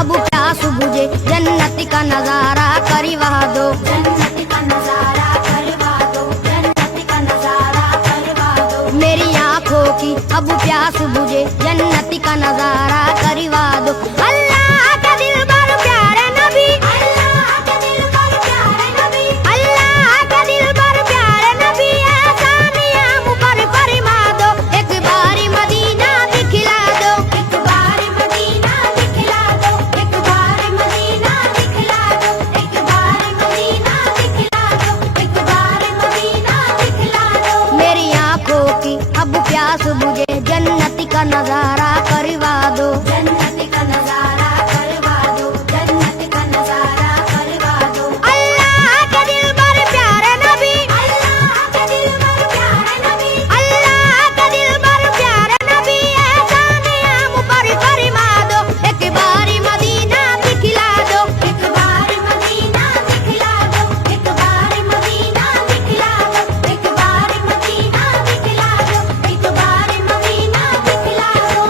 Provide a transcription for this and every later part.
अब प्यास बुझे जन्नत का नजारा करवा दो, जन्नत का नजारा करवा दो, जन्नत का नजारा करवा दो। मेरी आँखों की अब प्यास बुझे जन्नत का नजारा करवा दो। अल्लाह का दिलबर प्यारे नबी, अल्लाह का दिलबर प्यारे नबी, अल्लाह का दिलबर प्यारे नबी, आसानियाँ मुझ पर फरमा दो, एक बारी मदीना दिखला दो, एक बार मदीना दिखला दो, एक बार मदीना दिखला दो, एक बार मदीना दिखला दो, एक बार मदीना दिखला दो। मेरी आँखों की अब प्यास बुझे जन्नत का नजारा करवा दो, जन्नत का नजारा करवा दो, जन्नत का नजारा करवा दो। अल्लाह का दिलबर प्यारे नबी, अल्लाह का दिलबर प्यारे नबी, अल्लाह का दिलबर प्यारे नबी, आसानियाँ मुझ पर फरमा दो, एक बारी मदीना दिखला दो, एक बार मदीना दिखला दो, एक बार मदीना दिखला दो, एक बार मदीना दिखला दो, एक बार मदीना दिखला दो।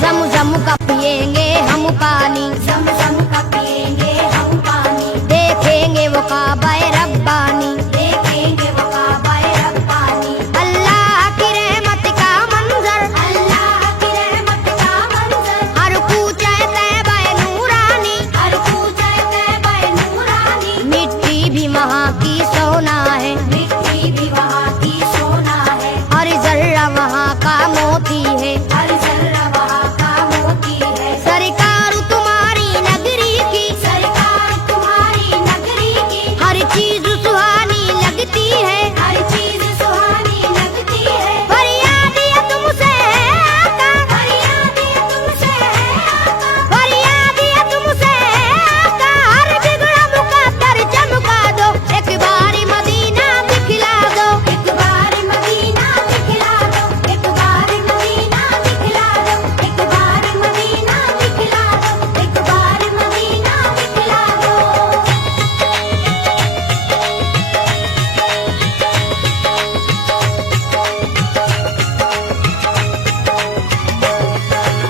ज़म-ज़म का पिएंगे हम पानी, ज़म-ज़म का पिएंगे हम पानी, देखेंगे वो काबा रब्बानी, देखेंगे वो काबा रब्बानी। अल्लाह की रहमत का मंजर, अल्लाह की रहमत का मंजर, हर कूचे तैबा नूरानी, हर कूचे तैबा नूरानी। मिट्टी भी वहाँ की सोना है, मिट्टी भी वहाँ की सोना है, हर जर्रा वहाँ का मोती है, हर जर्रा वहाँ का मोती है। सरकार तुम्हारी नगरी की, सरकार तुम्हारी नगरी की, हर चीज सुहानी लगती है, हर चीज सुहानी लगती है। फरियाद ये तुमसे है आका, फरियाद ये तुमसे है आका, फरियाद ये तुमसे है आका, हर बिगड़ा मुकद्दर चमका दो, एक बारी मदीना दिखला दो, एक बार मदीना दिखला दो, एक बार मदीना दिखला दो, एक बार मदीना दिखला दो, एक बार मदीना दिखला दो।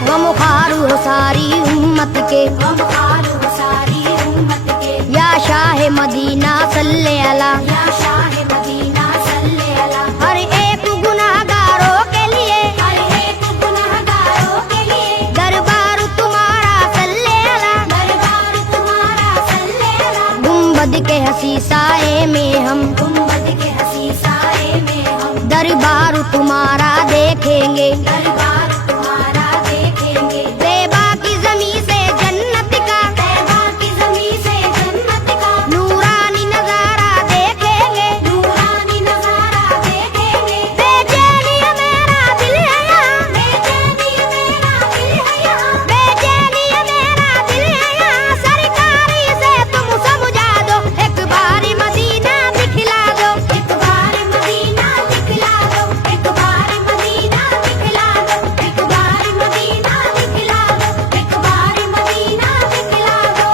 गमखार हो सारी उम्मत के, गमखार हो सारी उम्मत के, या शाह मदीना सल्ले अला, या शाह मदीना सल्ले अला। हर एक गुनाहगारों के लिए हर एक गुनहगारों के लिए दरबार तुम्हारा सल्ले अला, दरबार तुम्हारा सल्ले अला। गुंबद के हसी साए में हम, गुंबद के हसी साए में हम दरबार तुम्हारा देखेंगे, दरबार तुम्हारा देखेंगे। तैबा की जमी से जन्नत का तैबा की ज़मीं से जन्नत का नूरानी नजारा देखेंगे, नूरानी नजारा देखेंगे। बेचैनी मेरा दिल है यहाँ, बेचैनी मेरा दिल है यहाँ, बेचैनी मेरा दिल है यहाँ, सरकारी से तुम समझा दो, एक बारी मदीना दिखला दो, एक बार मदीना दिखला दो, एक बार मदीना दिखला दो, एक बार मदीना दिखला दो, एक बार मदीना दिखला दो।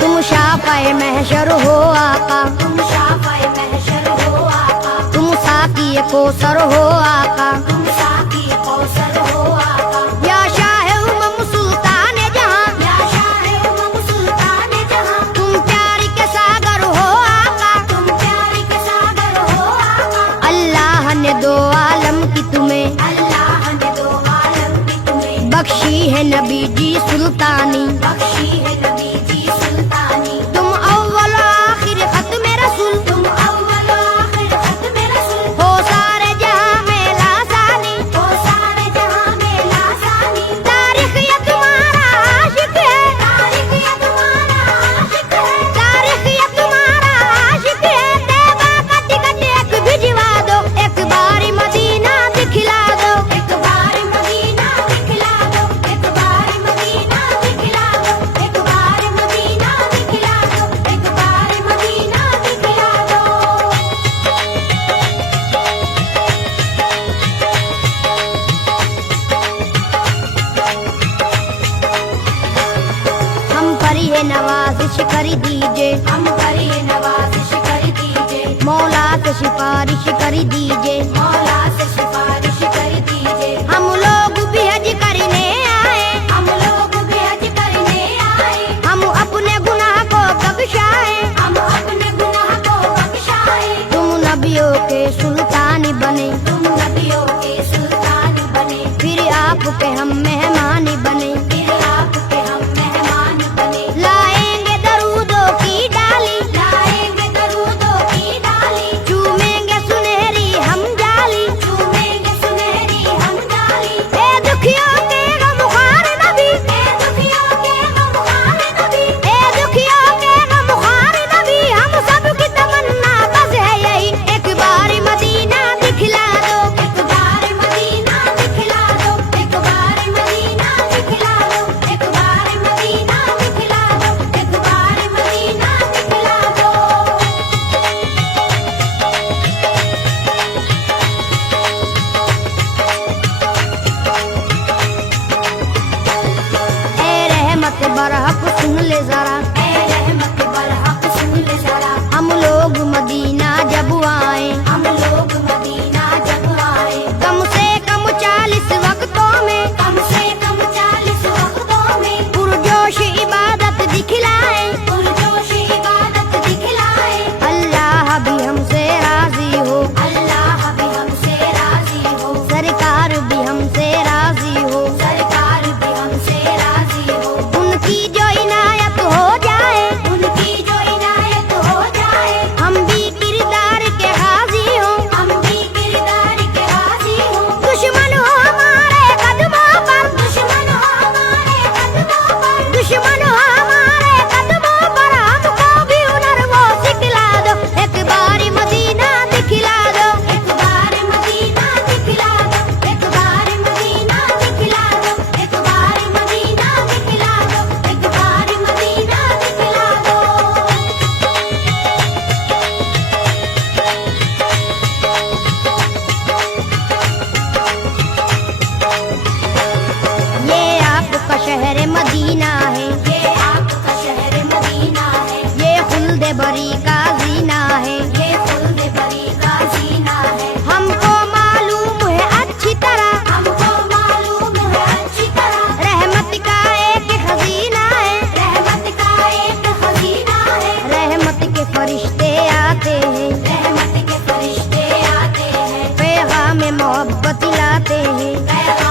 तुम शाफ़ाए महशर हो आका, तुम शाफ़ाए महशर हो आका, तुम साकी कौसर हो आका, तुम साकी कौसर हो आका। या शाह उमम सुल्तान जहां, या शाह उमम सुल्तान जहां, तुम प्यार के सागर हो आका, तुम प्यार के सागर हो आका। अल्लाह ने दो आलम की तुम्हें अल्लाह ने दो आलम की तुम्हें बख्शी है नबी जी सुल्तानी, बख्शी है नबी जी सुल्तानी। तुम अव्वल आखिर खत्म रसूल, तुम अव्वल आखिर खत्म रसूल, हो सारे जहां में लासानी, हो सारे जहां में लासानी। तारीख ये तुम्हारा आशिक है, तारीख ये तुम्हारा आशिक है, तारीख ये तुम्हारा आशिक है, तैबा का टिकट एक भिजवा दो, एक बारी मदीना दिखला दो, एक बार मदीना दिखला दो, एक बार मदीना दिखला दो, नवाजिश कर दीजिए, हम करिए नवाजिश कर दीजिए, मौला से सिफारिश कर दीजिए। मौला से सिफारिश कर दीजिए। हम लोग भी हज करने आए, हम लोग भी हज करने आए, हम अपने गुनाह को बख्शाए। हम अपने गुनाह को बख्शाए। तुम नबियों के सुल्तान बने, तुम नबियों के सुल्तान बने, फिर आपके हम मेहमान बने। फिर आपके हम मेहमान बने। लाएंगे दरूदों की डाली, लाएंगे दरूदों की डाली, चूमेंगे सुनहरी हम जाली। चूमेंगे सुनहरी हम डाली। ए दुखियों के गमख्वार नबी, ए दुखियों के गमख्वार नबी, ए दुखियों के गमख्वार नबी, हम सबकी तमन्ना बस है यही, एक बार मदीना दिखला दो। एक बार मदीना दिखला दो, एक बार मदीना दिखला दो, एक बार मदीना दिखला दो, एक बार मदीना दिखला दो। ए रहमत बरहक सुन ले जरा, ए रहमत बरहक सुन ले जरा, हम लोग मदीना जब आए, हम लोग मदीना जब आए, कम से कम 40 वक्तों में कम से कम 40 वक्तों में पुरजोश इबादत दिखलाए। पुरजोश इबादत दिखलाए। अल्लाह भी हमसे राजी हो, अल्लाह भी हमसे राजी हो, सरकार भी हमसे राजी हो, सरकार भी हमसे राजी हो, उनकी जो इनायत हो जाए, उनकी जो इनायत हो जाए, हम भी किरदार के गाजी हो। हम भी किरदार के राजी हो। दुश्मन हो हमारे कदमों पर, दुश्मन हो हमारे कदमों पर, दुश्मन हो हमारे कदमों पर, हमको भी हुनर वो सिखला दो, एक बार मदीना दिखला दो। एक बार मदीना दिखला दो, एक बार मदीना दिखला दो, एक बार मदीना दिखला दो, एक बार मदीना दिखला दो। ये आपका शहर मदीना है, ये आपका शहर मदीना है, ये खुल्द बरी का जीना है। ये खुल्द बरी का जीना है। हमको मालूम है अच्छी तरह, हमको मालूम है अच्छी तरह, रहमत का एक खजीना है। रहमत का एक खजीना है। रहमत के फरिश्ते आते हैं, रहमत के फरिश्ते आते हैं, पैगाम मोहब्बत लाते हैं। पैगाम